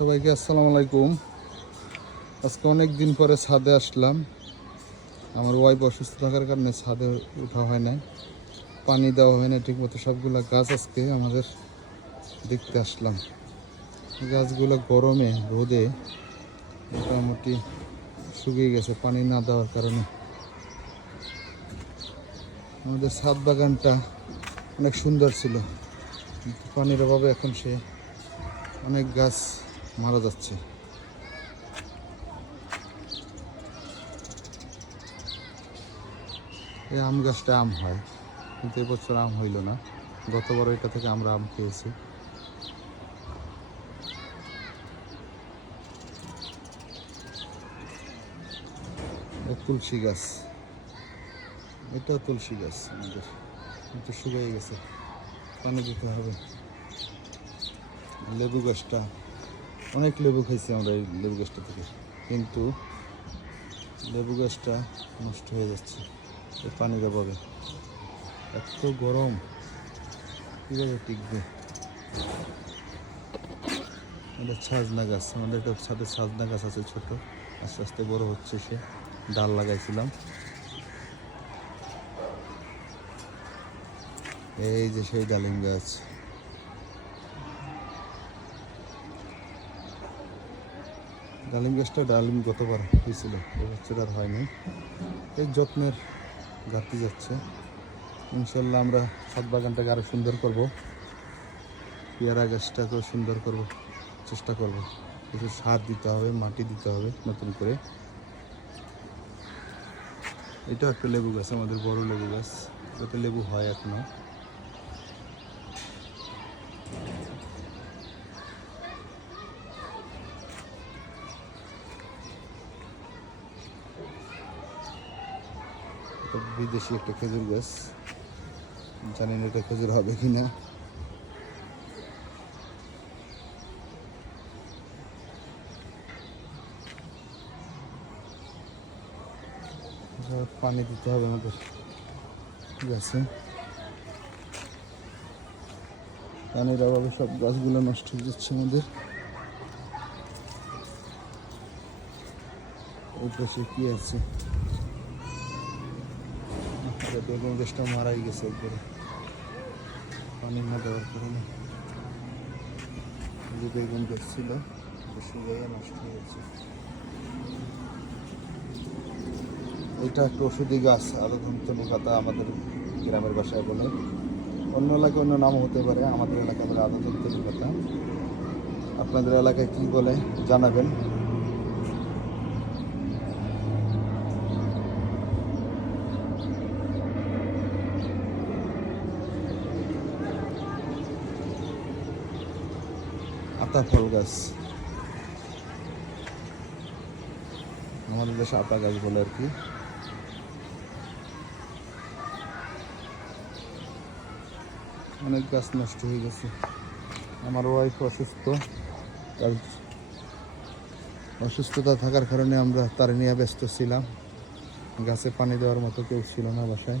সবাইকে আসসালামু আলাইকুম। আজকে অনেক দিন পরে ছাদে আসলাম। আমার ওয়াইফ অসুস্থ থাকার কারণে ছাদে ওঠা হয় না পানি দেওয়া হয় না ঠিকমতো। সবগুলা গাছ আজকে আমাদের দেখতে আসলাম। গাছগুলো গরমে, রোদে মোটামুটি শুকিয়ে গেছে পানি না দেওয়ার কারণে। আমাদের ছাদ বাগানটা অনেক সুন্দর ছিল। পানির অভাবে এখন সে অনেক গাছ মারা যাচ্ছে। এই আম গাছটা আম হয়, কিন্তু এবছর আম হইল না। গতবার এটা থেকে আমরা আম খেয়েছি। তুলসী গাছ। এটাও তুলসী গাছ আমাদের। কিন্তু শুকিয়ে গেছে। পানি দিতে হবে। লেবু গাছটা অনেক লেবু খাইছি আমরা এই লেবু গাছটা থেকে। কিন্তু লেবু গাছটা নষ্ট হয়ে যাচ্ছে এই পানির অভাবে। এত গরম। কীভাবে টিকবে? এটা ছাজনা গাছ, আমাদের একটা ছাদে ছাজনা গাছ আছে ছোট। আস্তে আস্তে বড় হচ্ছে সে। ডাল লাগাইছিলাম। এই যে সেই ডালিম গাছ। ডালিম গাছটা ডালিম গতবার হয়েছিল এবছর আর হয়নি এই যত্নের ঘাটতি যাচ্ছে। ইনশাল্লাহ আমরা ছাদ বাগানটাকে আরও সুন্দর করব। পেয়ারা গাছটাকেও সুন্দর করব, চেষ্টা করব। কিছু সার দিতে হবে, মাটি দিতে হবে নতুন করে। এটা একটা লেবু গাছ, আমাদের বড় লেবু গাছ। এটাতে লেবু হয় এখনও। বিদেশি একটা খেজুর গাছ। জানি না এটা খেজুর হবে কি না পানি দিতে হবে আমাদের গাছে। পানির অভাবে সব গাছগুলো নষ্ট হয়ে যাচ্ছে আমাদের। ওই পাশে কি আছে? বেগুন গাছটা মারাই গেছে একবারে। পানি না দেওয়ার কারণে। যে বেগুন গাছ ছিল শুকাইয়া নষ্ট হয়ে গেছে। এটা একটা ওষুধি গাছ, আলোধন্তনী পাতা আমাদের গ্রামের বাসায় বলে। অন্য এলাকায় অন্য নাম হতে পারে, আমাদের এলাকায় বলে আলোধন্তনী পাতা আপনাদের এলাকায় কি বলে জানাবেন। আতা ফল গাছ। আমাদের দেশে আতা গাছ বলে আর কি। অনেক গাছ নষ্ট হয়ে গেছে। আমার ওয়াইফ অসুস্থ। অসুস্থতা থাকার কারণে আমরা তার নিয়ে ব্যস্ত ছিলাম। গাছে পানি দেওয়ার মতো কেউ ছিল না বাসায়।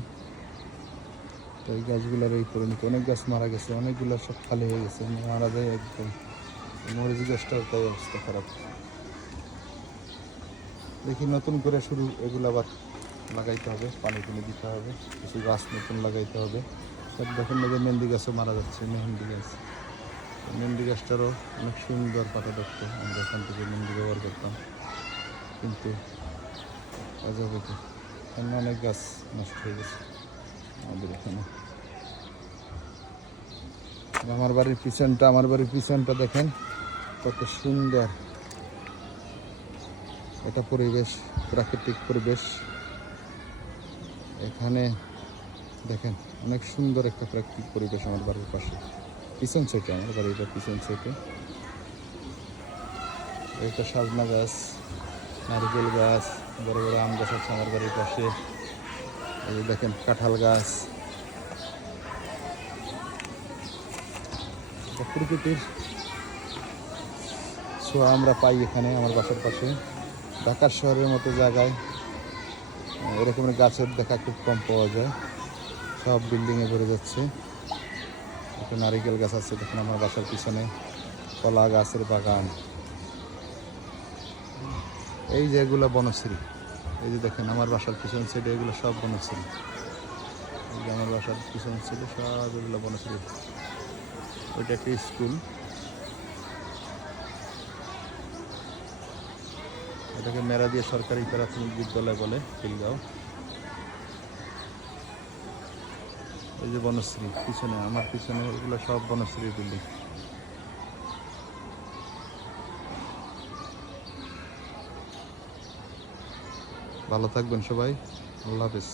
তো এই গাছগুলোর এই পরিণতি অনেক গাছ মারা গেছে। অনেকগুলো সব খালি হয়ে গেছে। মারা যায় একদম। মরিচ গাছটাও তাই অবস্থা খারাপ। দেখি নতুন করে শুরু, এগুলো আবার লাগাইতে হবে, পানি টানি দিতে হবে, কিছু গাছ নতুন লাগাইতে হবে। সব দেখেন যে মেহেন্দি গাছও মারা যাচ্ছে, মেহেন্দি গাছ। মেহেন্দি গাছটারও অনেক সুন্দর পাতা দেখতে আমরা এখান থেকে মেহেন্দি ব্যবহার করতাম। কিন্তু এখানে অনেক গাছ নষ্ট হয়ে গেছে আমাদের এখানে। আমার বাড়ির পিছনটা, আমার বাড়ির পিছনটা দেখেন কত সুন্দর এটা পরিবেশ, প্রাকৃতিক পরিবেশ। এখানে দেখেন, অনেক সুন্দর একটা প্রাকৃতিক পরিবেশ আমার বাড়ির পাশে। পিছন সাইডে, আমার বাড়িটা পিছন সাইডে। এটা সাজনা গাছ, নারকেল গাছ, বড় বড় আম গাছ আছে আমার বাড়ির পাশে। এই দেখেন, কাঁঠাল গাছ। প্রকৃতির ছোঁয়া আমরা পাই এখানে, আমার বাসার পাশে। ঢাকা শহরের মতো জায়গায় এরকমের গাছের দেখা খুব কম পাওয়া যায়। সব বিল্ডিংয়ে ভরে যাচ্ছে। একটা নারিকেল গাছ আছে দেখুন আমার বাসার পিছনে, কলা গাছের বাগান। এই যে এগুলো বনশ্রী, এই যে দেখেন আমার বাসার পিছন সাইডে এগুলো সব বনশ্রী। আমার বাসার পিছন সাইডে সব এগুলো বনশ্রী। ওইটা একটা স্কুল। এটাকে মেরাদিয়া সরকারি প্রাথমিক বিদ্যালয় বলে, খিলগাঁও। এই যে বনশ্রী, পিছনে, আমার পিছনে এগুলো সব বনশ্রী বিল্ডিং ভালো থাকবেন সবাই, আল্লাহ হাফিজ।